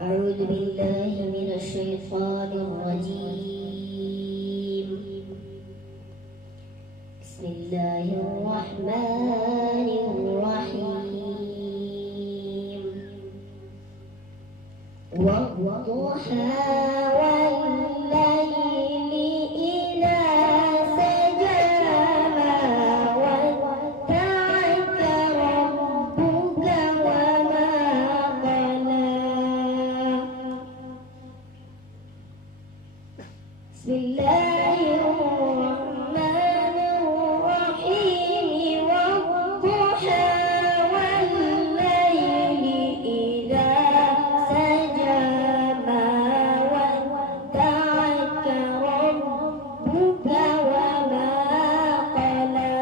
أعوذ بالله من الشيطان الرجيم. بسم الله الرحمن الرحيم. والضحى والليل إذا سجى ما ودعك ربك وما قلى. بسم الله الرحمن الرحيم. والضحى والليل إذا سجى ما ودعك ربك وما قلى.